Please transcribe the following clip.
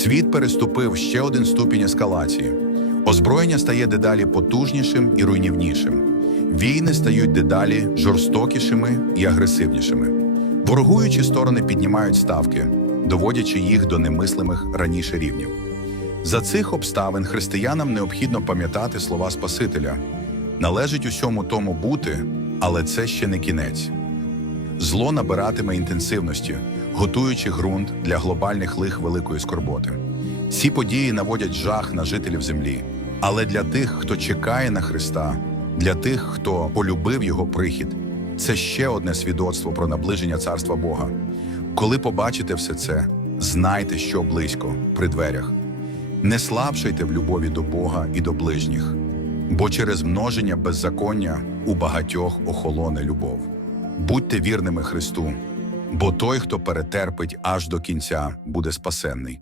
Світ переступив ще один ступінь ескалації. Озброєння стає дедалі потужнішим і руйнівнішим. Війни стають дедалі жорстокішими і агресивнішими. Ворогуючі сторони піднімають ставки, доводячи їх до немислимих раніше рівнів. За цих обставин християнам необхідно пам'ятати слова Спасителя. Належить усьому тому бути, але це ще не кінець. Зло набиратиме інтенсивності, готуючи ґрунт для глобальних лих великої скорботи. Ці події наводять жах на жителів землі, але для тих, хто чекає на Христа, для тих, хто полюбив його прихід, це ще одне свідоцтво про наближення царства Бога. Коли побачите все це, знайте, що близько при дверях. Не слабшайте в любові до Бога і до ближніх, бо через множення беззаконня у багатьох охолоне любов. Будьте вірними Христу, бо той, хто перетерпить аж до кінця, буде спасенний.